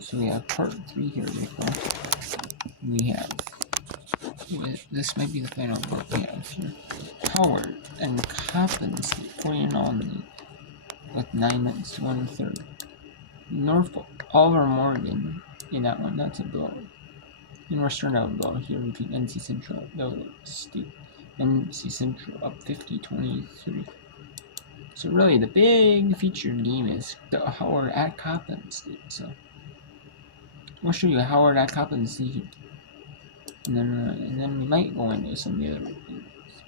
So we have part 3 here, Rico. We have, this might be the final book we have here. Howard and Coppins, 40 on with 9 minutes, 1/3. Norfolk, Oliver Morgan in that one, that's a blow. In Western Outlaw here between NC Central, State, NC Central up 50-23. So really, the big featured game is the Howard at Coppin State. So we'll show you Howard at Coppin State, and then we might go into some of the other games.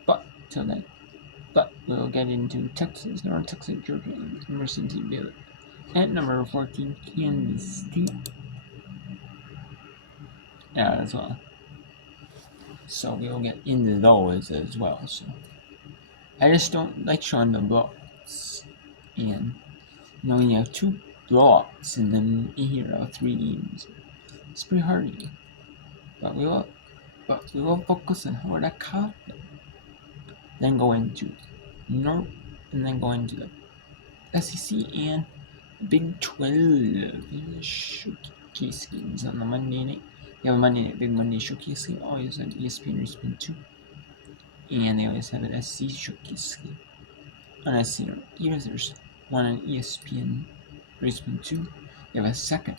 But till then, we'll get into Texas, North Texas, Georgia, and University of Baylor. At number 14, Kansas State. Yeah, as well. So we'll get into those as well. So I just don't like showing the blowouts, and when you have 2 blowouts in them here of 3 games, it's pretty hard to do. But we will focus on Howard at Coppin, then go into North, and then go into the SEC and Big 12 showcase games on the Monday night. You have a Monday night, Big Monday showcase game, always on ESPN or ESPN 2. And they always have an SC showcase game on SC North. Even if there's one on ESPN or ESPN 2, you have a second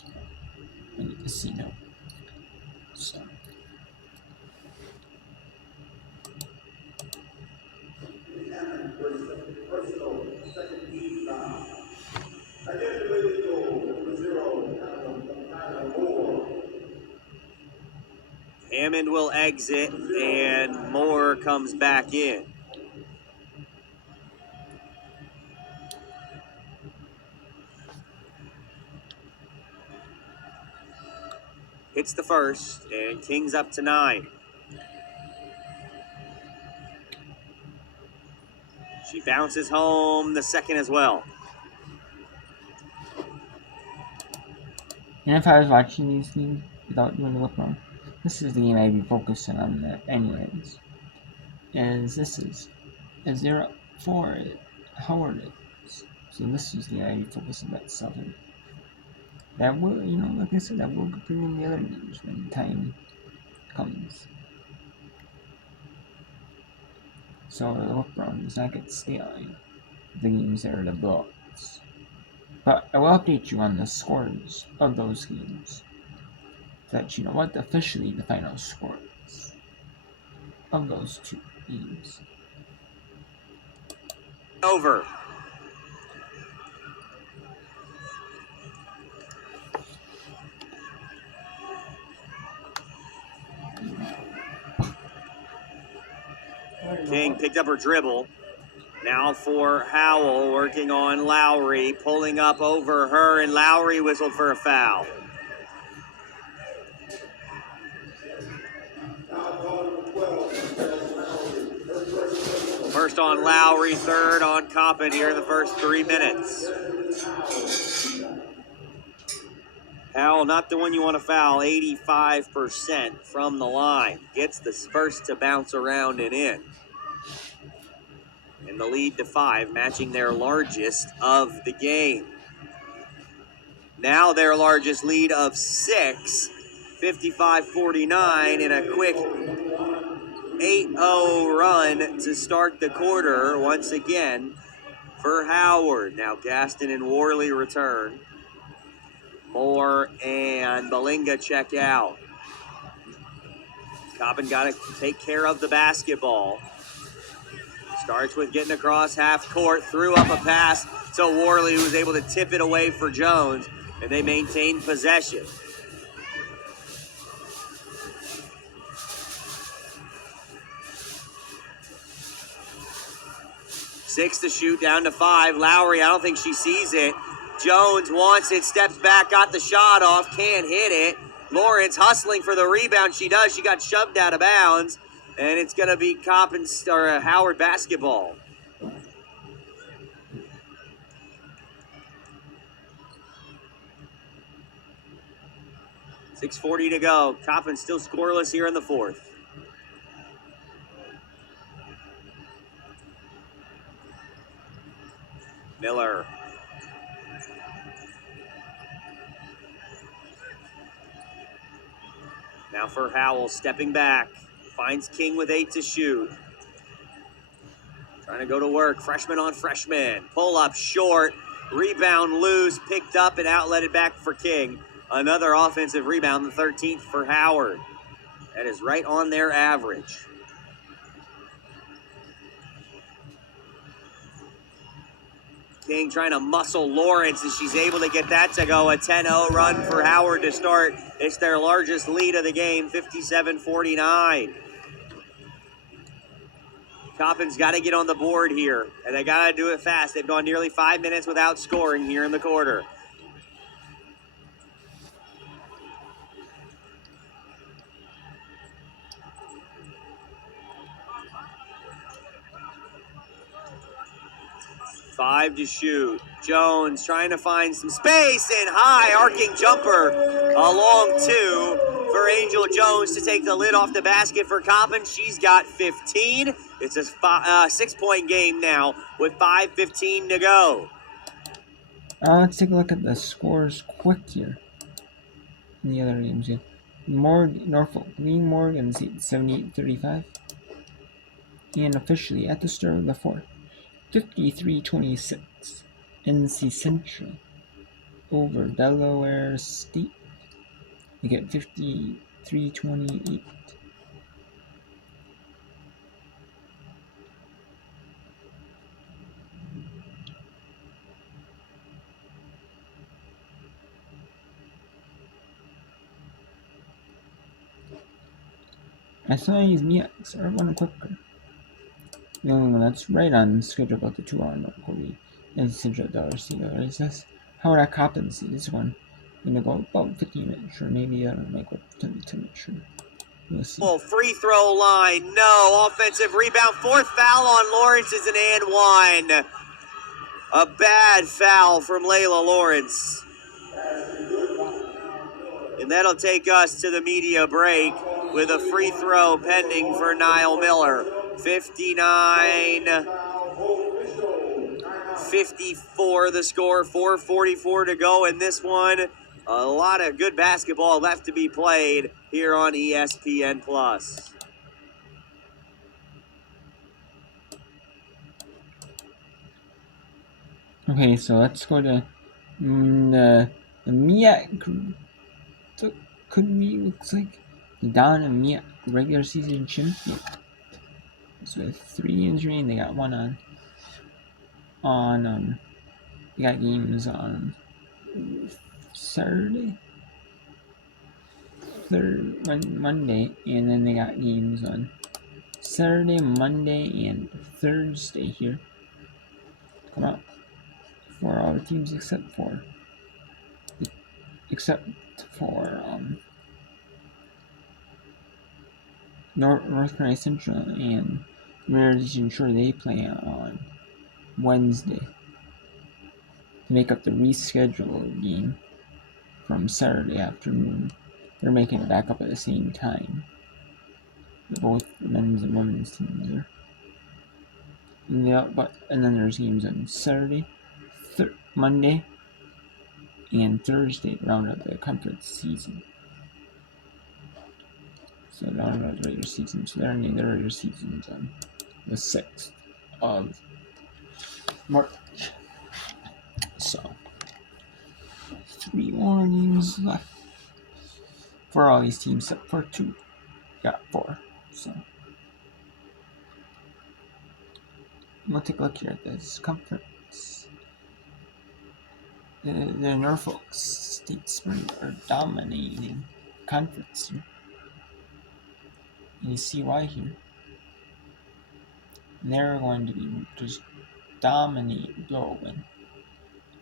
one on SC North. So. Hammond will exit, and Moore comes back in. Hits the first, and King's up to 9. She bounces home the second as well. And if I was watching these games without doing the look wrong, this is the game I'd be focusing on anyways. As this is a 0-4 Howard is. So this is the game I'd be focusing on that Southern. That will, like I said, that will bring in the other games when time comes. So the look wrong does not get stale. The games that are the blowouts. But I will update you on the scores of those games, so that you know what officially the final score is of those 2 games. Over. King picked up her dribble. Now for Howell, working on Lowry, pulling up over her, and Lowry whistled for a foul. First on Lowry, third on Coppin here in the first 3 minutes. Howell, not the one you want to foul, 85% from the line. Gets the first to bounce around and in. And the lead to 5, matching their largest of the game. Now their largest lead of 6, 55-49, in a quick 8-0 run to start the quarter once again for Howard. Now Gaston and Worley return. Moore and Balinga check out. Coppin got to take care of the basketball. Starts with getting across half court, threw up a pass to Worley, who was able to tip it away for Jones, and they maintain possession. Six to shoot, down to 5. Lowry, I don't think she sees it. Jones wants it, steps back, got the shot off, can't hit it. Lawrence hustling for the rebound. She does. She got shoved out of bounds, and it's going to be Howard basketball. .640 to go. Coppin still scoreless here in the fourth. Miller. Now for Howell, stepping back. Finds King with 8 to shoot. Trying to go to work. Freshman on freshman. Pull up short. Rebound loose. Picked up and outletted back for King. Another offensive rebound, the 13th for Howard. That is right on their average. King trying to muscle Lawrence, and she's able to get that to go. A 10-0 run for Howard to start. It's their largest lead of the game, 57-49. Coppin's got to get on the board here, and they got to do it fast. They've gone nearly 5 minutes without scoring here in the quarter. Five to shoot. Jones trying to find some space and high arcing jumper. A long 2 for Angel Jones to take the lid off the basket for Coppin. She's got 15. It's a 6-point game now with 5:15 to go. Let's take a look at the scores quick here in the other games here. Norfolk leading Morgan 78-35. And officially at the start of the fourth, 53-26. NC Central over Delaware State. They get 53-28. I saw these MEACs are running quicker. The only one that's right on schedule about the 2-hour mark will be NC Central Delaware State. It says Howard at Coppin see this one. Gonna go about 15 minutes, or maybe that'll make up 10 minutes. Sure. We'll see. Well, free throw line, no. Offensive rebound, 4th foul on Lawrence is an and 1. A bad foul from Layla Lawrence. And that'll take us to the media break with a free throw pending for Niall Miller. 59-54 the score, 4:44 to go in this one. A lot of good basketball left to be played here on ESPN+. Okay, so let's go to the MEAC. Could be, looks like the Don and MEAC regular season champion. So with 3 games remaining, they got one on they got games on Saturday, Monday, and then they got games on Saturday, Monday, and Thursday here. Come on, for all the teams except for North Carolina Central and Maryland Shore. They play on Wednesday to make up the rescheduled game from Saturday afternoon. They're making it back up at the same time. Both men's and women's teams are. And then there's games on Saturday, Monday, and Thursday to round out the conference season. So round out the regular season. So they're ending their regular seasons on the 6th of March. So 3 more games left for all these teams except for 2. Got 4. So we'll take a look here at this conference. The Norfolk State Spring are dominating conference here. And you see why here. They're going to be just dominate blowing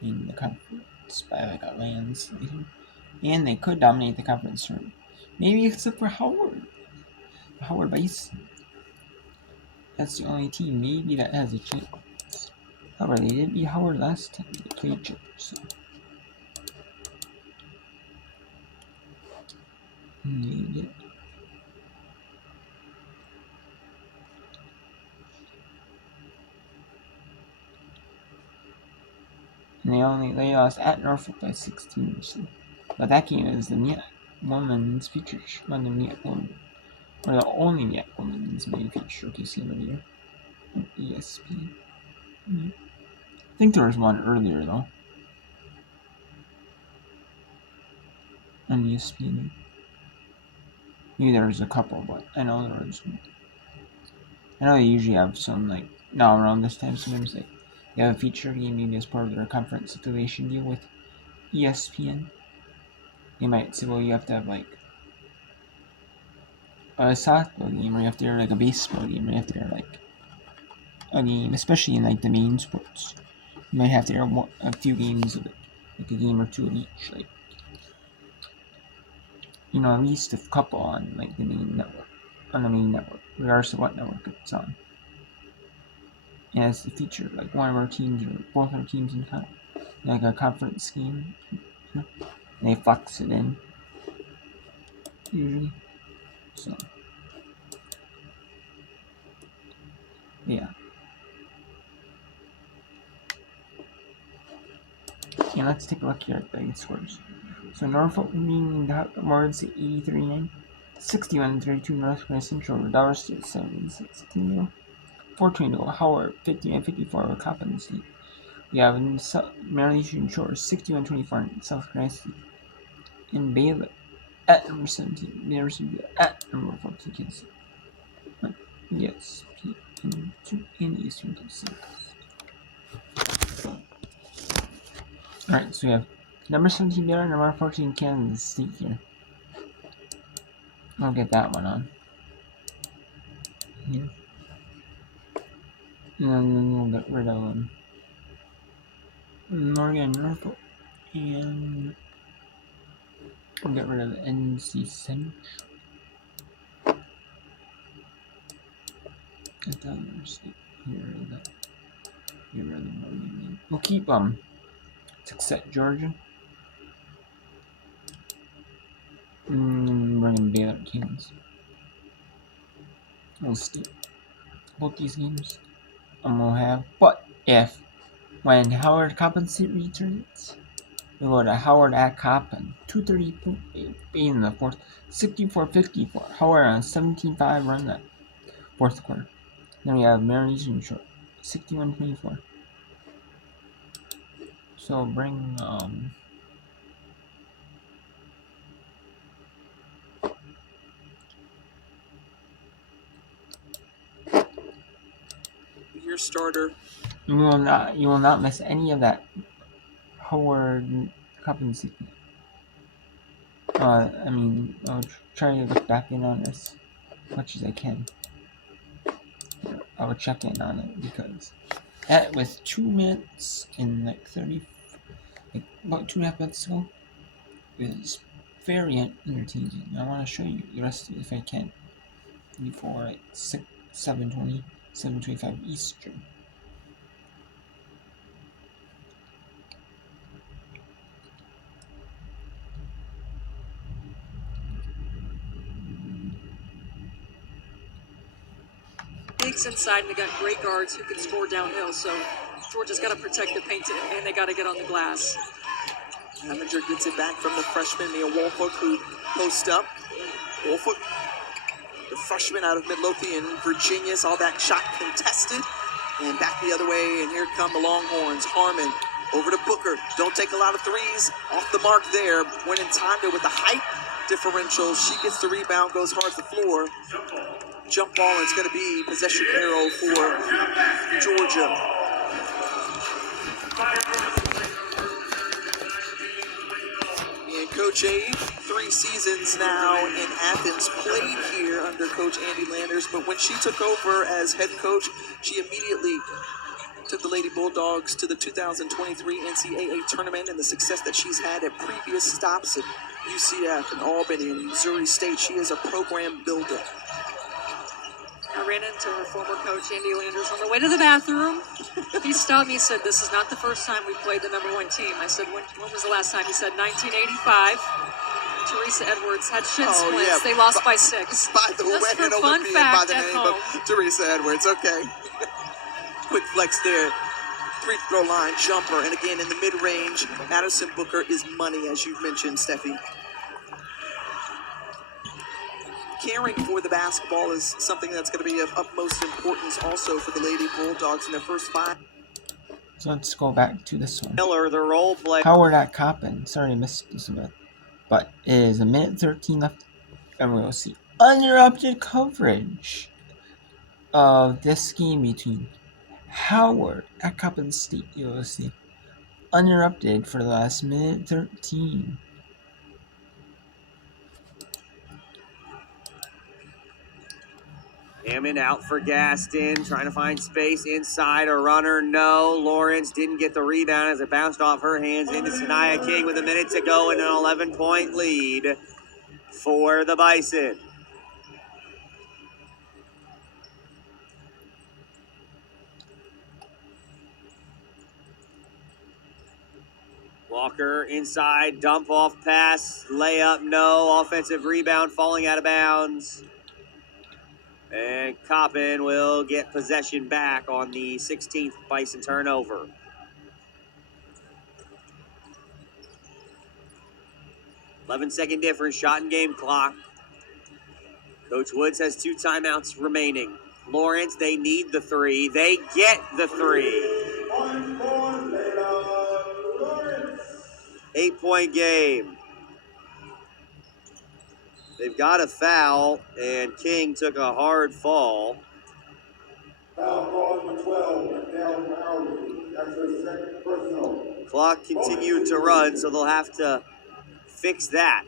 in the conference by like a landslide. And they could dominate the conference room. Maybe except for Howard. Howard Bison. That's the only team maybe that has a chance. However, they did beat Howard last time they played each other, so need it. And they lost at Norfolk by 16, so. But that game is the MEAC. women's features on the NEAC women, or the only NEAC women's main feature showcase game of the year on ESPN. I think there was one earlier though on ESPN. Maybe there was a couple, but I know there was one. I know they usually have some like now around this time. Sometimes they have a feature game maybe as part of their conference affiliation deal with ESPN. They might say, well, you have to have like a softball game, or you have to have like a baseball game, or you have to have like a game, especially in like the main sports. You might have to air a few games of it, like a game or two of each, like at least a couple on like the main network, regardless of what network it's on. And as the feature, like one of our teams or both our teams in like a conference game, and they flex it in usually. So yeah. Okay, let's take a look here at the scores. So Norfolk being the Awards 83-9, 61-32 Northwest Central, Dollar State 76-0, 420 Howard 59-54 over Coppin State. We have in Maryland Eastern Shore 61-24 South Carolina State, and Baylor at number 17, University at number 14 Kansas State. Yes, and Eastern Kansas. Alright, so we have number 17 Baylor, number 14 Kansas State here. I'll get that one on here. And then we'll get rid of Morgan Norfolk. And we'll get rid of the NC Central. Get rid of the Morgan. We'll keep Success Georgia. Running Baylor Kansas. We'll skip both these games. And we'll have, but if when Howard Coppin State returns, we go to Howard at Coppin, 2:30 in the fourth, 64-54. Howard on 17-5 run that fourth quarter. Then we have Maryland Eastern Shore, 61-24. So bring your starter. You will not miss any of that Howard Coppin State. I'll try to look back in on this as much as I can. I will check in on it because that was 2 minutes and like 30, like about 2.5 minutes ago. It was very entertaining. I want to show you the rest of it if I can before like 7:20, 7:25 Eastern. Bigs inside, and they got great guards who can score downhill. So Georgia's got to protect the paint, and they got to get on the glass. Heminger gets it back from the freshman, Mia Woolfolk, who posts up. Woolfolk, the freshman out of Midlothian, Virginia, saw that shot contested. And back the other way, and here come the Longhorns. Harmon over to Booker. Don't take a lot of threes. Off the mark there. Went in time with the height differential. She gets the rebound, goes hard to the floor. Jump ball, and it's going to be possession arrow for Georgia. And Coach A, 3 seasons now in Athens, played here under Coach Andy Landers, but when she took over as head coach, she immediately took the Lady Bulldogs to the 2023 NCAA tournament, and the success that she's had at previous stops at UCF and Albany and Missouri State. She is a program builder. I ran into her former coach, Andy Landers, on the way to the bathroom. He stopped me and said, "This is not the first time we played the #1 team." I said, when was the last time? He said, 1985. Teresa Edwards had shin splints. Yeah. They lost by 6. By the way, an Olympian by the name of Teresa Edwards. Okay. Quick flex there. Free throw line jumper. And again, in the mid-range, Madison Booker is money, as you've mentioned, Steffi. caring for the basketball is something that's going to be of utmost importance also for the Lady Bulldogs in their first 5. So let's go back to this one. Miller, the role play. Howard at Coppin. Sorry I missed this a bit. But it is a minute 13 left. And we will see uninterrupted coverage of this game between Howard at Coppin State. You will see uninterrupted for the last minute 13. Hammond out for Gaston, trying to find space inside a runner. No, Lawrence didn't get the rebound as it bounced off her hands into Sanaya King with a minute to go and an 11-point lead for the Bison. Walker inside, dump off pass, layup, no. Offensive rebound falling out of bounds. And Coppin will get possession back on the 16th Bison turnover. Eleven-second difference, shot and game clock. Coach Woods has 2 timeouts remaining. Lawrence, they need the 3. They get the 3. 8-point game. They've got a foul, and King took a hard fall. Foul number 12, down Howard. That's her second personal. Clock continued to run, so they'll have to fix that.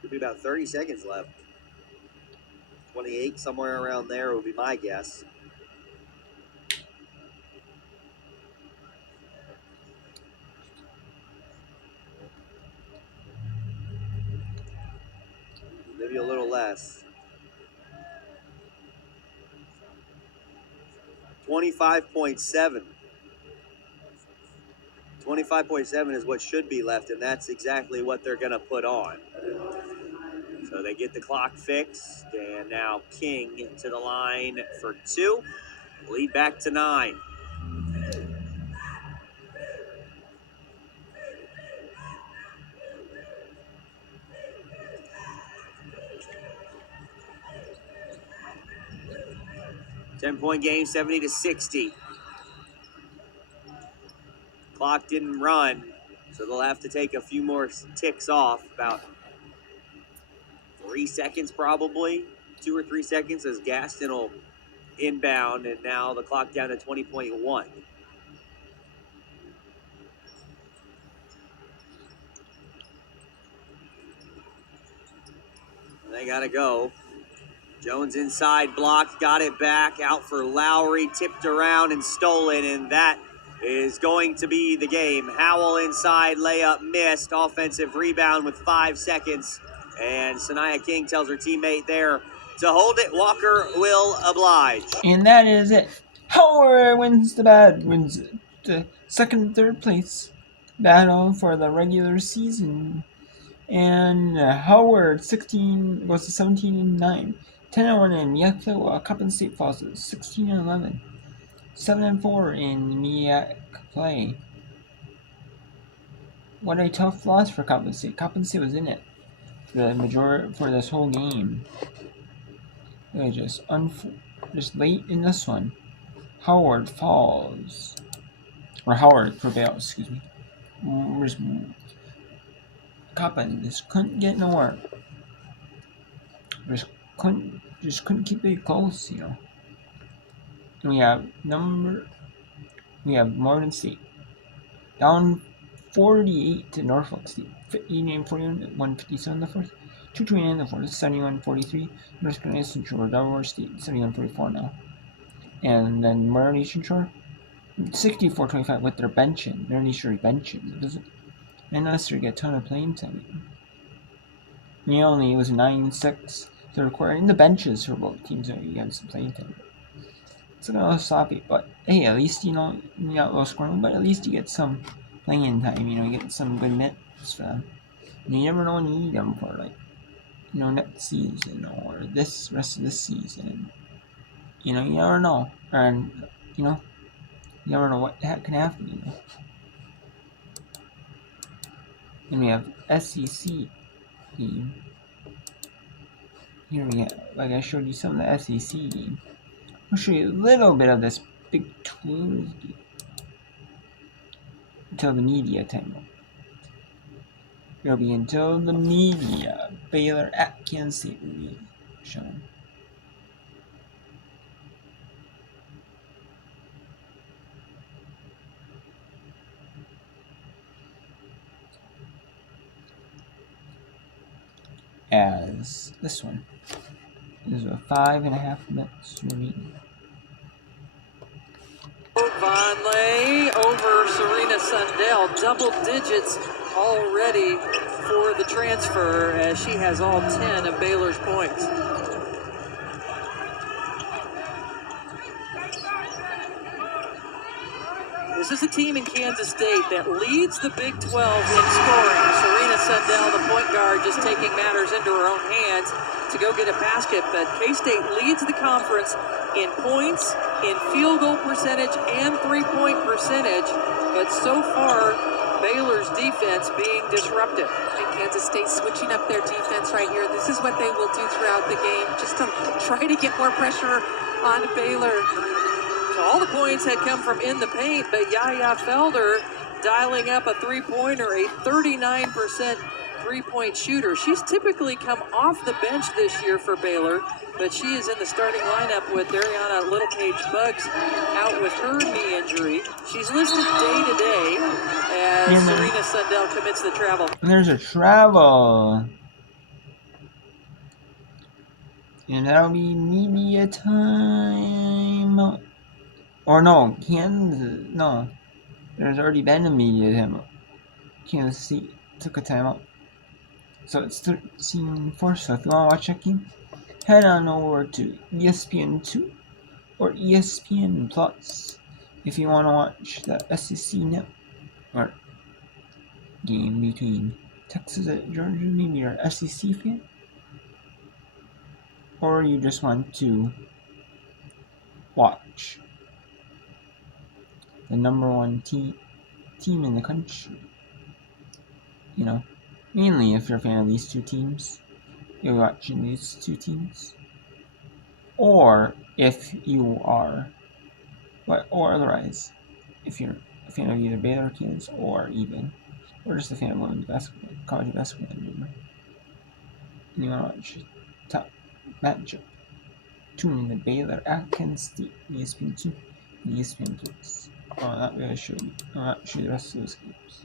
Could be about 30 seconds left. 28, somewhere around there would be my guess. Maybe a little less. 25.7. 25.7 is what should be left, and that's exactly what they're going to put on. So they get the clock fixed, and now King to the line for 2. Lead back to 9. Ten-point game, 70-60. Clock didn't run, so they'll have to take a few more ticks off, about 3 seconds probably, 2 or 3 seconds as Gaston will inbound, and now the clock down to 20.1. They gotta go. Jones inside block, got it back, out for Lowry, tipped around and stolen, and that is going to be the game. Howell inside, layup missed, offensive rebound with 5 seconds, and Sanaya King tells her teammate there to hold it. Walker will oblige. And that is it. Howard wins the second and third place battle for the regular season. And Howard 16 goes to 17-9. 10-1 in Yakima. Coppin State falls to 16-11. 7-4 in MEAC play. What a tough loss for Coppin State. Coppin State was in it for this whole game. It was just late in this one. Howard falls. Or Howard prevails, excuse me. Coppin just couldn't get nowhere. Just couldn't keep it close, you know. We have Morgan State down 48 to Norfolk State. 89-41, 157 the first. 229 the fourth, 71-43. North Carolina Central, Delaware State, 71-44 now. And then Maryland Eastern Shore, 64-25 with their benching. Maryland Eastern benching. It doesn't necessarily get a ton of playing time. It was 9-6 third quarter. In the benches for both teams, you got some playing time. It's a little sloppy, but hey, at least not low scoring, but at least you get some playing time. You get some good minutes for them. And you never know when you need them for next season or this rest of this season. You never know. And, you never know what the heck can happen, And we have SEC game. Here we have, like I showed you some of the SEC game. I'll show you a little bit of this Big 12 game. Until the media time. It'll be until the media. Baylor at Kansas State will be shown. As this one is a 5.5 minutes remaining. Vonleh over Serena Sundell, double digits already for the transfer as she has all 10 of Baylor's points. This is a team in Kansas State that leads the Big 12 in scoring. Serena Sundell, the point guard, just taking matters into her own hands to go get a basket. But K-State leads the conference in points, in field goal percentage, and three-point percentage. But so far, Baylor's defense being disruptive. And Kansas State switching up their defense right here. This is what they will do throughout the game, just to try to get more pressure on Baylor. So all the points had come from in the paint, but Yaya Felder dialing up a three-pointer, a 39% three-point shooter. She's typically come off the bench this year for Baylor, but she is in the starting lineup with Dariana Littlepage-Buggs out with her knee injury. She's listed day-to-day as Serena Sundell commits the travel. There's a travel. And that'll be media time. Or no, Kansas. No. There's already been a media time. Kansas State took a timeout. So it's 13-4. So if you want to watch that game, head on over to ESPN2 or ESPN Plus. If you want to watch the SEC network game between Texas and Georgia, maybe you're an SEC fan, or you just want to watch the number one team in the country. Mainly if you're a fan of these two teams, you're watching these two teams. Or if you are, or otherwise, if you're a fan of either Baylor or Kansas, or just a fan of women's basketball, college basketball, and you want to watch top matchup, tune in to Baylor at Kansas State, ESPN2, and ESPN Plus. I'm not going to show you. I'm not show you the rest of those games.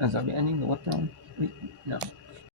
As I'll be ending the whip round. Wait, no.